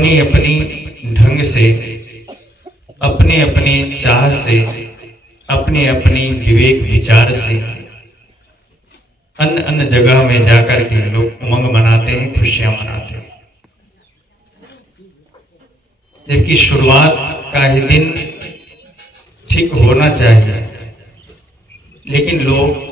अपनी अपनी ढंग से, अपने अपने चाह से, अपने अपनी विवेक विचार से अन्य अन्य जगह में जाकर के लोग उमंग मनाते हैं, खुशियां मनाते हैं। जबकि शुरुआत का ही दिन ठीक होना चाहिए, लेकिन लोग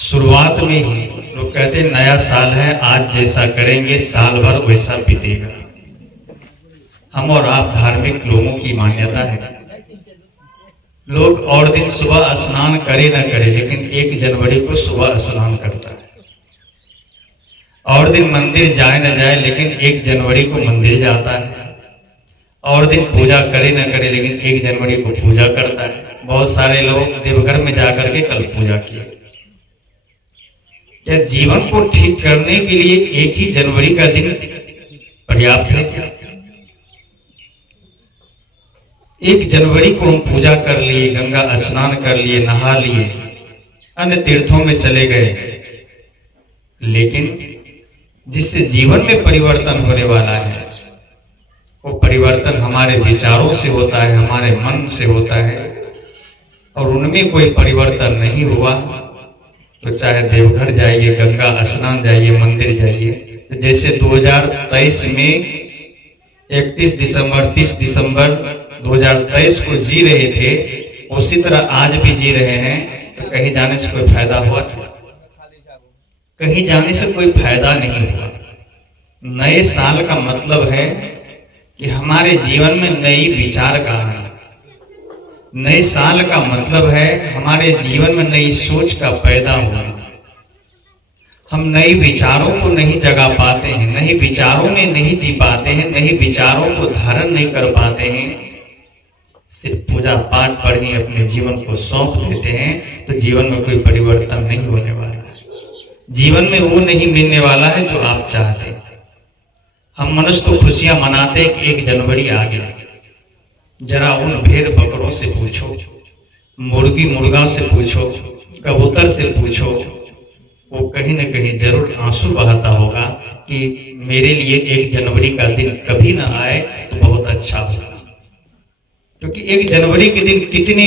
शुरुआत में ही लोग कहते हैं नया साल है, आज जैसा करेंगे साल भर वैसा बीतेगा। हम और आप धार्मिक लोगों की मान्यता है, लोग और दिन सुबह स्नान करे न करे, लेकिन 1 जनवरी को सुबह स्नान करता है। और दिन मंदिर जाए न जाए, लेकिन 1 जनवरी को मंदिर जाता है। और दिन पूजा करे न करे, लेकिन 1 जनवरी को पूजा करता है। बहुत सारे लोग देवघर में जाकर के कल पूजा किए। क्या जीवन को ठीक करने के लिए 1 ही जनवरी का दिन पर्याप्त है क्या? 1 जनवरी को हम पूजा कर लिए, गंगा स्नान कर लिए, नहा लिए, अन्य तीर्थों में चले गए, लेकिन जिससे जीवन में परिवर्तन होने वाला है वो परिवर्तन हमारे विचारों से होता है, हमारे मन से होता है। और उनमें कोई परिवर्तन नहीं हुआ तो चाहे देवघर जाइए, गंगा स्नान जाइए, मंदिर जाइए। तो जैसे 2023 में 31 दिसंबर 30 दिसंबर 2023 को जी रहे थे, उसी तरह आज भी जी रहे हैं। तो कहीं जाने से कोई फायदा हुआ था? कहीं जाने से कोई फायदा नहीं हुआ। नए साल का मतलब है कि हमारे जीवन में नई विचार का आना। नए साल का मतलब है हमारे जीवन में नई सोच का पैदा होना। हम नए विचारों को नहीं जगा पाते हैं, नए विचारों में नहीं जी पाते हैं, नए विचारों को धारण नहीं कर पाते हैं। सिर्फ पूजा पाठ पर ही अपने जीवन को सौंप देते हैं तो जीवन में कोई परिवर्तन नहीं होने वाला है। जीवन में वो नहीं मिलने वाला है जो आप चाहते हैं। हम मनुष्य तो खुशियां मनाते हैं कि 1 जनवरी आ गया। जरा उन भेड़ बकरों से पूछो, मुर्गी मुर्गा से पूछो, कबूतर से पूछो, वो कहीं न कहीं जरूर आंसू बहाता होगा कि मेरे लिए 1 जनवरी का दिन कभी ना आए तो बहुत अच्छा होगा। क्योंकि 1 जनवरी के दिन कितने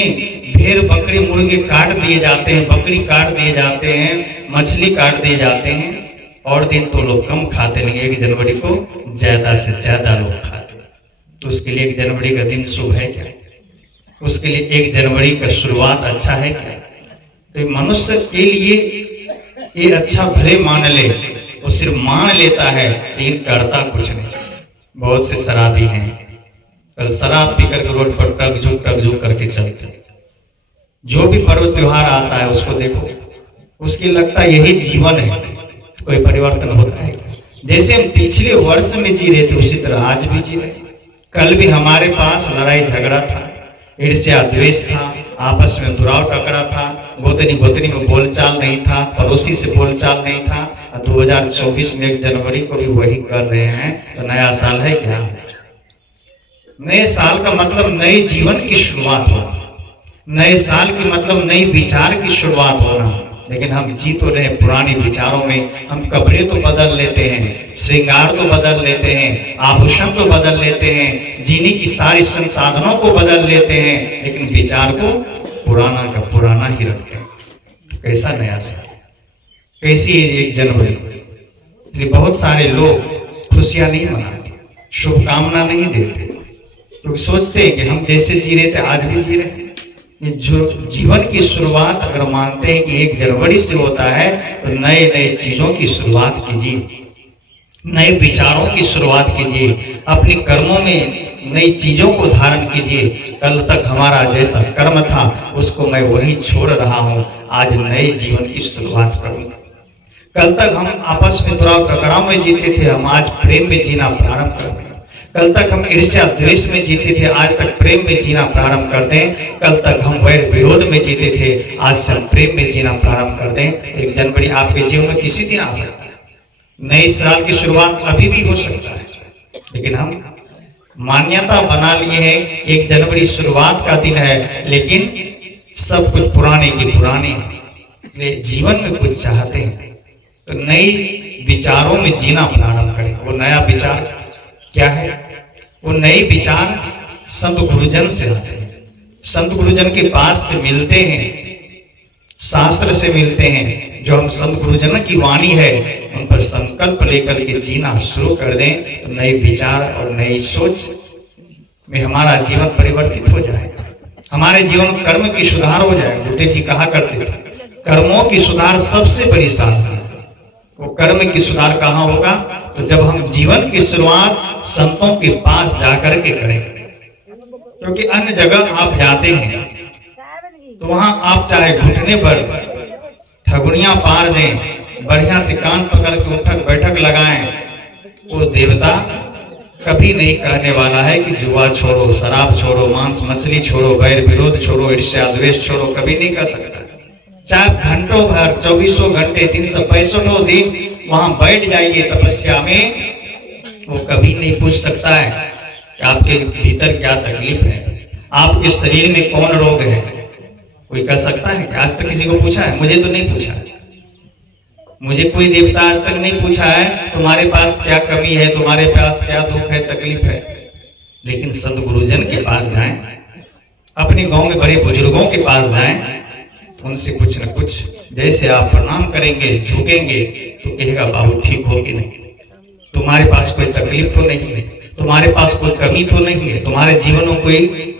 भेड़ बकरे मुर्गे काट दिए जाते हैं, बकरी काट दिए जाते हैं, मछली काट दिए जाते हैं। और दिन तो लोग कम खाते नहीं, 1 जनवरी को ज्यादा से ज्यादा लोग खाते हैं। तो उसके लिए 1 जनवरी का दिन शुभ है क्या? उसके लिए 1 जनवरी का शुरुआत अच्छा है क्या? तो मनुष्य के लिए ये अच्छा भले मान ले, वो सिर्फ मान लेता है लेकिन करता कुछ नहीं। बहुत से शराबी हैं, कल शराब पी करके रोड पर टक झुक करके चलते हैं। जो भी पर्व त्योहार आता है उसको देखो, उसके लगता है यही जीवन है। तो कोई परिवर्तन होता है क्या? जैसे हम पिछले वर्ष में जी रहे थे उसी तरह आज भी जी रहे। कल भी हमारे पास लड़ाई झगड़ा था, ईर्ष्या द्वेष था, आपस में दुराव टकरा था, गोतनी में बोलचाल नहीं था, पड़ोसी से बोलचाल नहीं था। 2024 में 1 जनवरी को भी वही कर रहे हैं। तो नया साल है क्या? नए साल का मतलब नए जीवन की शुरुआत होना, नए साल की मतलब नई विचार की शुरुआत होना। लेकिन हम जी तो रहे पुराने विचारों में। हम कपड़े तो बदल लेते हैं, श्रृंगार तो बदल लेते हैं, आभूषण तो बदल लेते हैं, जीने की सारी संसाधनों को बदल लेते हैं, लेकिन विचार को पुराना का पुराना ही रखते हैं। तो कैसा नया साल, कैसी 1 जनवरी? इसलिए बहुत सारे लोग खुशियां नहीं मनाते, शुभकामना नहीं देते। लोग सोचते हैं कि हम जैसे जी रहे थे आज भी जी रहे हैं। जो जीवन की शुरुआत अगर मानते हैं कि 1 जनवरी से होता है तो नए नए चीजों की शुरुआत कीजिए, नए विचारों की शुरुआत कीजिए, अपने कर्मों में नई चीजों को धारण कीजिए। कल तक हमारा जैसा कर्म था उसको मैं वही छोड़ रहा हूं, आज नए जीवन की शुरुआत करूं। कल तक हम आपस में दुराव टकराव में जीते थे, हम आज प्रेम में जीना प्रारंभ कर दें। कल तक हम ईर्ष्या द्वेष में जीते थे, आज तक प्रेम में जीना प्रारंभ कर दें। कल तक हम वैर विरोध में जीते थे, आज से हम प्रेम में जीना प्रारंभ कर दें। 1 जनवरी आपके जीवन में किसी दिन आ सकता है, नए साल की शुरुआत अभी भी हो सकता है, लेकिन हम मान्यता बना लिए हैं 1 जनवरी शुरुआत का दिन है, लेकिन सब कुछ पुराने की पुराने हैं। इसलिए जीवन में कुछ चाहते हैं तो नई विचारों में जीना प्रारंभ करें। वो नया विचार क्या है? वो नए विचार संत गुरुजन से आते हैं, संत गुरुजन के पास से मिलते हैं, शास्त्र से मिलते हैं। जो हम संत गुरुजन की वाणी है उन पर संकल्प लेकर के जीना शुरू कर दें तो नए विचार और नई सोच में हमारा जीवन परिवर्तित हो जाएगा, हमारे जीवन में कर्म की सुधार हो जाएगा। गुरुदेव जी कहा करते थे, कर्मों की सुधार सबसे बड़ी साधना है। वो कर्म की सुधार कहाँ होगा? तो जब हम जीवन की शुरुआत संतों के पास जाकर के करें, क्योंकि अन्य जगह आप जाते हैं तो वहां आप चाहे घुटने पर ठगुनियां पार दें, बढ़िया से कान पकड़ के उठक बैठक लगाएं, वो देवता कभी नहीं कहने वाला है कि जुआ छोड़ो, शराब छोड़ो, मांस मछली छोड़ो, बैर विरोध छोड़ो, ईर्ष्या द्वेष छोड़ो, कभी नहीं कह सकता। चाहे घंटों भर 24 घंटे 365 दिन वहां बैठ जाइए तपस्या में, वो कभी नहीं पूछ सकता है कि आपके भीतर क्या तकलीफ है, आपके शरीर में कौन रोग है। कोई कह सकता है कि आज तक किसी को पूछा है? मुझे तो नहीं पूछा, मुझे कोई देवता आज तक नहीं पूछा है तुम्हारे पास क्या कमी है, तुम्हारे पास क्या दुख है, तकलीफ है। लेकिन संत गुरुजन के पास जाएं, अपने गांव में बड़े बुजुर्गों के पास जाएं, उनसे कुछ न कुछ, जैसे आप प्रणाम करेंगे, झुकेंगे तो कहेगा बाबू ठीक हो कि नहीं, तुम्हारे पास कोई तकलीफ तो नहीं है, तुम्हारे पास कोई कमी तो नहीं है, तुम्हारे जीवन में कोई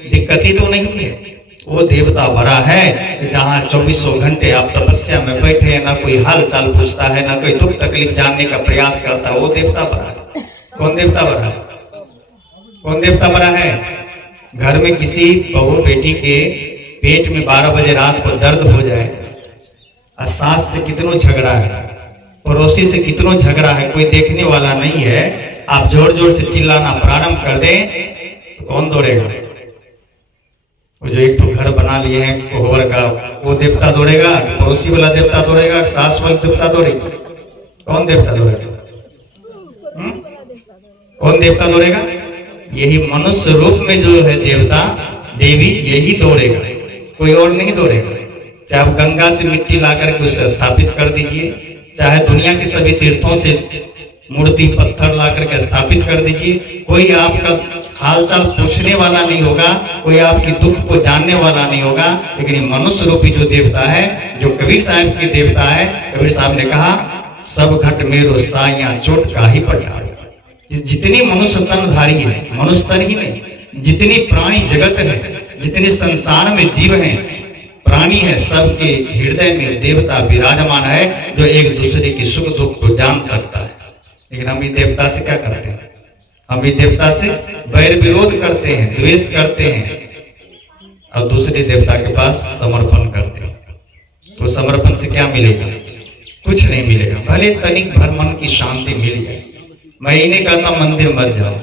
दिक्कतें तो नहीं है। वो देवता बड़ा है कि जहाँ 24 घंटे आप तपस्या में बैठे हैं, ना कोई हाल चाल पूछता है, ना कोई दुख तकलीफ जानने का प्रयास करता है, वो देवता बड़ा है। कौन देवता बड़ा है? कौन देवता बड़ा है? घर में किसी बहू बेटी के पेट में 12 बजे रात को दर्द हो जाए, और सास से कितनों झगड़ा है, पड़ोसी से कितनों झगड़ा है, कोई देखने वाला नहीं है, आप जोर जोर से चिल्लाना प्रारंभ कर दें तो कौन दौड़ेगा? वो जो एक तो घर बना लिए हैं कोहबर का, वो देवता दौड़ेगा? पड़ोसी वाला देवता दौड़ेगा? सास वाला देवता दौड़ेगा? कौन देवता दौड़ेगा? कौन देवता दौड़ेगा? यही मनुष्य रूप में जो है देवता देवी, यही दौड़ेगा, कोई और नहीं दौड़ेगा। चाहे आप गंगा से मिट्टी ला करके उसे स्थापित कर दीजिए, चाहे दुनिया के सभी तीर्थों से मूर्ति पत्थर ला करके स्थापित कर दीजिए, कोई आपका हालचाल पूछने वाला नहीं होगा, कोई आपकी दुख को जानने वाला नहीं होगा। लेकिन मनुष्य रूपी जो देवता है, जो कबीर साहब के देवता है, कबीर साहब ने कहा सब घट मेरो साइया चोट का ही पटारो। जितनी मनुष्य तनधारी है, मनुष्य तन ही नहीं, जितनी प्राणी जगत है, जितने संसार में जीव हैं, प्राणी है, सबके हृदय में देवता विराजमान है जो एक दूसरे की सुख दुख को जान सकता है। लेकिन हम ये देवता से क्या करते हैं? हम ये देवता से बैर विरोध करते हैं, द्वेष करते हैं, और दूसरे देवता के पास समर्पण करते हैं। तो समर्पण से क्या मिलेगा? कुछ नहीं मिलेगा। भले तनिक भर मन की शांति मिल जाए। मैं ये नहीं कहता मंदिर मत जाओ,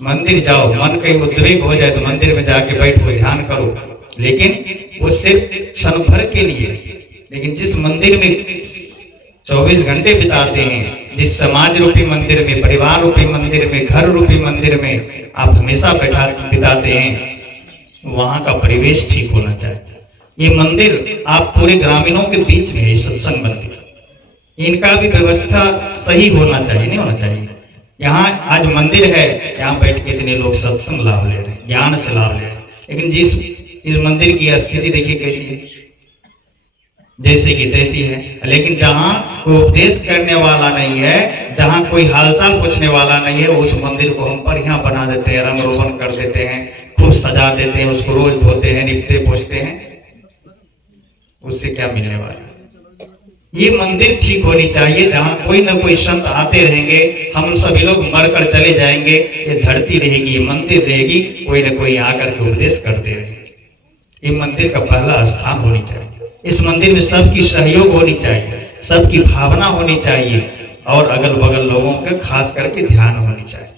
मंदिर जाओ, मन कहीं उद्वेग हो जाए तो मंदिर में जाके बैठो, ध्यान करो, लेकिन वो सिर्फ क्षण भर के लिए। लेकिन जिस मंदिर में 24 घंटे बिताते हैं, जिस समाज रूपी मंदिर में, परिवार रूपी मंदिर में, घर रूपी मंदिर में आप हमेशा बिताते हैं, वहां का परिवेश ठीक होना चाहिए। ये मंदिर आप पूरे ग्रामीणों के बीच में है, सत्संग मंदिर, इनका भी व्यवस्था सही होना चाहिए, नहीं होना चाहिए। यहाँ आज मंदिर है, यहाँ बैठ के इतने लोग सत्संग लाभ ले रहे हैं, ज्ञान से लाभ ले रहे हैं, लेकिन जिस इस मंदिर की स्थिति देखिए कैसी है, जैसे कि तैसी है। लेकिन जहाँ कोई उपदेश करने वाला नहीं है, जहाँ कोई हालचाल पूछने वाला नहीं है, उस मंदिर को हम बढ़िया बना देते हैं, रंग रोगन कर देते हैं, खूब सजा देते हैं, उसको रोज धोते हैं, निपते पोछते हैं, उससे क्या मिलने वाला है? ये मंदिर ठीक होनी चाहिए जहाँ कोई ना कोई संत आते रहेंगे, हम सभी लोग मरकर चले जाएंगे, ये धरती रहेगी, ये मंदिर रहेगी, कोई ना कोई आकर के उपदेश करते रहेंगे। ये मंदिर का पहला स्थान होनी चाहिए। इस मंदिर में सबकी सहयोग होनी चाहिए, सबकी भावना होनी चाहिए, और अगल बगल लोगों के खास करके ध्यान होनी चाहिए।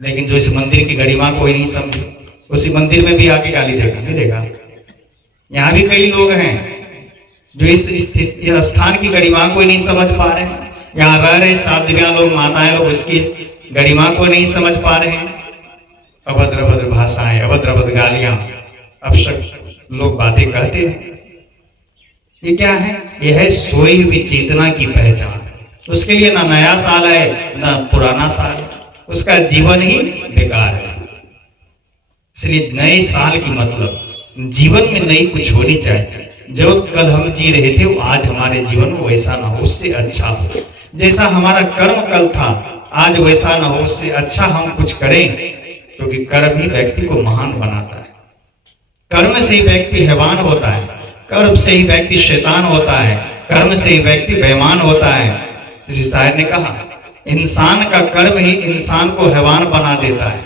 लेकिन जो इस मंदिर की गरिमा कोई नहीं समझे, उसी मंदिर में भी आके गाली देगा, नहीं देगा। यहाँ भी कई लोग हैं जो इस स्थान की गरिमा को नहीं समझ पा रहे हैं। यहाँ रह रहे साध्वियां लोग, माताएं लोग उसकी गरिमा को नहीं समझ पा रहे हैं। अभद्र अभद्र भाषाएं, अभद्र अभद्र गालियां, अवश्य लोग बातें कहते हैं। ये क्या है? यह है सोई हुई चेतना की पहचान। उसके लिए ना नया साल है ना पुराना साल, उसका जीवन ही बेकार है। इसलिए नए साल की मतलब जीवन में नई कुछ होनी चाहिए। जो कल हम जी रहे थे वो आज हमारे जीवन में वैसा ना हो, उससे अच्छा हो। जैसा हमारा कर्म कल था आज वैसा ना हो, उससे अच्छा हम कुछ करें, क्योंकि कर्म ही व्यक्ति को महान बनाता है। कर्म से ही व्यक्ति हैवान होता है, कर्म से ही व्यक्ति शैतान होता है, कर्म से ही व्यक्ति बेईमान होता है। किसी शायर ने कहा, इंसान का कर्म ही इंसान को हैवान बना देता है,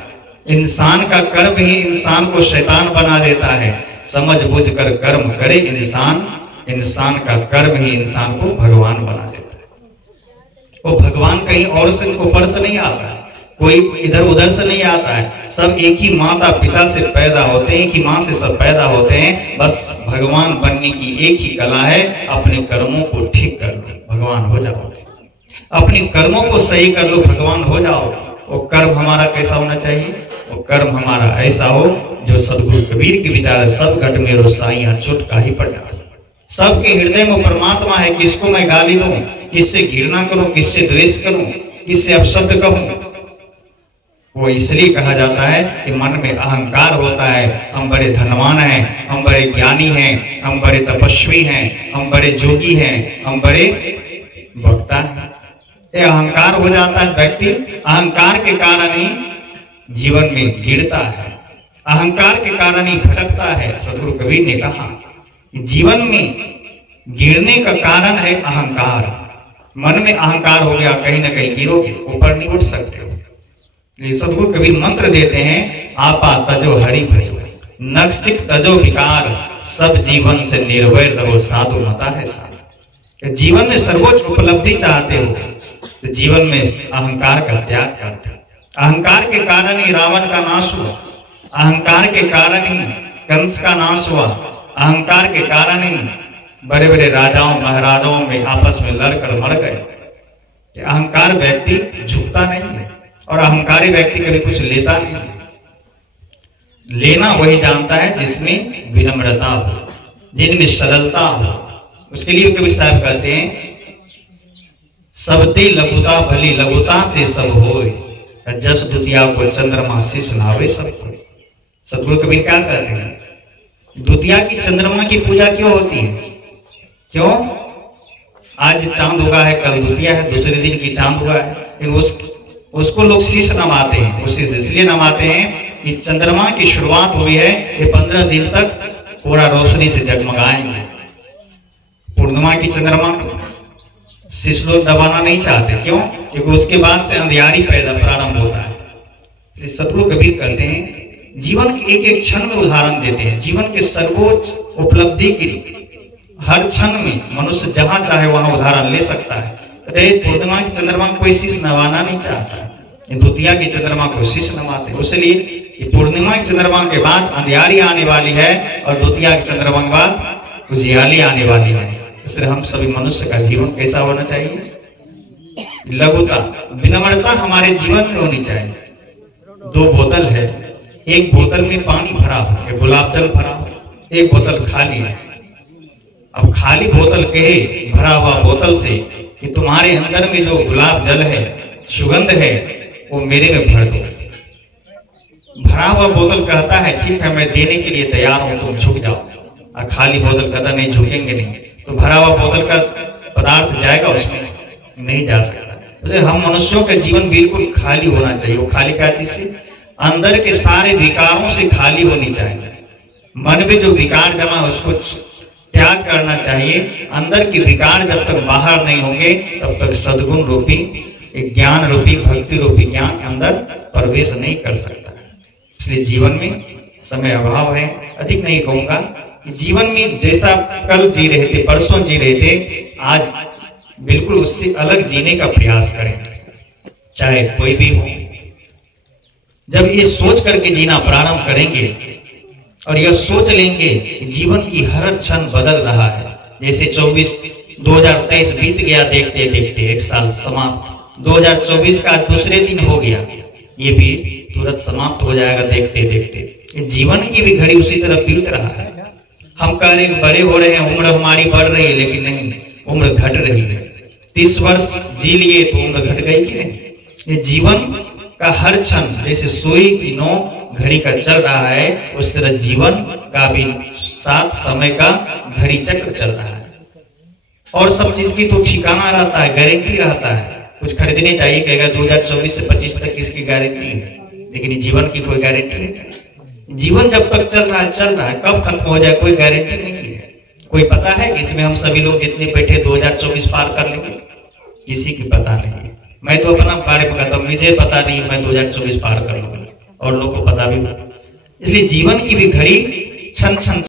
इंसान का कर्म ही इंसान को शैतान बना देता है। समझ बुझ कर कर्म करे इंसान, इंसान का कर्म ही इंसान को भगवान बना देता है। वो भगवान कहीं और से ऊपर से नहीं आता है, कोई इधर उधर से नहीं आता है। सब एक ही माता पिता से पैदा होते हैं, एक ही माँ से सब पैदा होते हैं। बस भगवान बनने की एक ही कला है, अपने कर्मों को ठीक कर लो, भगवान हो जाओगे। अपने कर्मों को सही कर लो, भगवान हो जाओगे। वो कर्म हमारा कैसा होना चाहिए? वो कर्म हमारा ऐसा हो जो सदगुरु कबीर के विचार है, सब घट में रोसाइयां चुटका ही पर डाल। सबके हृदय में परमात्मा है, किसको मैं गाली दूं, किससे घृणा करूं, किससे द्वेष करूं, किससे अपशब्द कहूं। वो इसलिए कहा जाता है कि मन में अहंकार होता है, हम बड़े धनवान हैं, हम बड़े ज्ञानी हैं, हम बड़े तपस्वी हैं, हम बड़े जोगी हैं, हम बड़े वक्ता हैं। ये अहंकार हो जाता है। व्यक्ति अहंकार के कारण ही जीवन में गिरता है, अहंकार के कारण ही भटकता है। सदगुरु कबीर ने कहा जीवन में गिरने का कारण है अहंकार। मन में अहंकार हो गया, कहीं ना कहीं गिरोगे, ऊपर नहीं उठ सकते हो। सदगुरु कबीर मंत्र देते हैं, आपा तजो हरि भजो, नक्सिक तजो विकार, सब जीवन से निर्भय रहो, साधु मता है साधु। जीवन में सर्वोच्च उपलब्धि चाहते हो तो जीवन में अहंकार का त्याग कर दो। अहंकार के कारण ही रावण का नाश हुआ, अहंकार के कारण ही कंस का नाश हुआ, अहंकार के कारण ही बड़े बड़े राजाओं महाराजाओं में आपस में लड़कर मर गए। अहंकार व्यक्ति झुकता नहीं है और अहंकारी व्यक्ति कभी कुछ लेता नहीं है। लेना वही जानता है जिसमें विनम्रता हो, जिनमें सरलता हो। उसके लिए कबीर साहब कहते हैं, सबते लघुता भली लघुता से सब होए, जस द्वितीया को चंद्रमा शिष नावे सब होए। सदगुरु कबीर क्या कहते हैं, द्वितीया की चंद्रमा की पूजा क्यों होती है? क्यों? आज चांद उगा है, कल द्वितीया है, दूसरे दिन की चांद उगा है, उसको लोग शीश नमाते हैं। उसी से इसलिए नमाते हैं कि चंद्रमा की शुरुआत हुई है, ये 15 दिन तक पूरा रोशनी से जगमगाएंगे। पूर्णिमा की चंद्रमा शीश लोग दबाना नहीं चाहते, क्यों? क्योंकि उसके बाद से अंधियारी पैदा प्रारंभ होता है। सदगुरु कबीर कहते हैं जीवन के एक एक क्षण में उदाहरण देते हैं, जीवन के सर्वोच्च उपलब्धि की हर क्षण में मनुष्य जहां चाहे वहां उदाहरण ले सकता है। पूर्णिमा की चंद्रमा को कोई शीश नवाना नहीं चाहता, द्वितीया की चंद्रमा को शीश नवाते। इसलिए पूर्णिमा की चंद्रमा के बाद अंधियारी आने वाली है और द्वितीया की चंद्रमा के बाद उजियाली आने वाली है। इसलिए हम सभी मनुष्य का जीवन कैसा होना चाहिए? लघुता, विनम्रता हमारे जीवन में होनी चाहिए। 2 बोतल है, एक बोतल में पानी भरा हो, एक गुलाब जल भरा हो, एक बोतल खाली है। अब खाली बोतल कहे भरा हुआ बोतल से कि तुम्हारे अंदर में जो गुलाब जल है, सुगंध है, वो मेरे में भर दो। भरा हुआ बोतल कहता है ठीक है मैं देने के लिए तैयार हूं, तुम झुक जाओ। और खाली बोतल कहता नहीं, झुकेंगे नहीं। तो भरा हुआ बोतल का पदार्थ जाएगा उसमें? नहीं जा सकता। तो हम मनुष्यों का जीवन बिल्कुल खाली होना चाहिए। वो खाली क्या चीज से? अंदर के सारे विकारों से खाली होनी चाहिए। मन में जो विकार जमा है उसको त्याग करना चाहिए। अंदर के विकार जब तक बाहर नहीं होंगे तब तक सद्गुण रूपी ज्ञान रूपी भक्ति रूपी ज्ञान अंदर प्रवेश नहीं कर सकता है। इसलिए जीवन में समय अभाव है, अधिक नहीं कहूंगा कि जीवन में जैसा कल जी रहे थे, परसों जी रहे थे, आज बिल्कुल उससे अलग जीने का प्रयास करें, चाहे कोई भी हो। जब ये सोच करके जीना प्रारंभ करेंगे और यह सोच लेंगे कि जीवन की हर क्षण बदल रहा है, जैसे 2023 बीत गया देखते देखते, एक साल समाप्त, 2024 का दूसरे दिन हो गया, ये भी तुरंत समाप्त हो जाएगा देखते देखते। जीवन की भी घड़ी उसी तरह बीत रहा है। हम कह रहे बड़े हो रहे हैं, उम्र हमारी बढ़ रही है, लेकिन नहीं, उम्र घट रही है। 30 वर्ष जी लिए तो उम्र घट गई कि नहीं? ये जीवन का हर क्षण जैसे सुई की नोक घड़ी का चल रहा है, उस तरह जीवन का भी साथ समय का घड़ी चक्र चल रहा है। और सब चीज की तो ठिकाना रहता है, गारंटी रहता है। कुछ खरीदने चाहिए, कहेगा 2024 से 25 तक इसकी गारंटी है, लेकिन जीवन की कोई गारंटी है क्या? जीवन जब तक चल रहा है, कब खत्म हो जाए कोई गारंटी नहीं है। कोई पता है कि इसमें हम सभी लोग जितने बैठे 2024 पार कर लेंगे? किसी की पता नहीं। मैं तो अपना बारे में कहता हूँ, मुझे पता नहीं मैं 2024 पार कर लूंगा, और लोगों को पता भी। इसलिए जीवन की भी घड़ी क्षण क्षण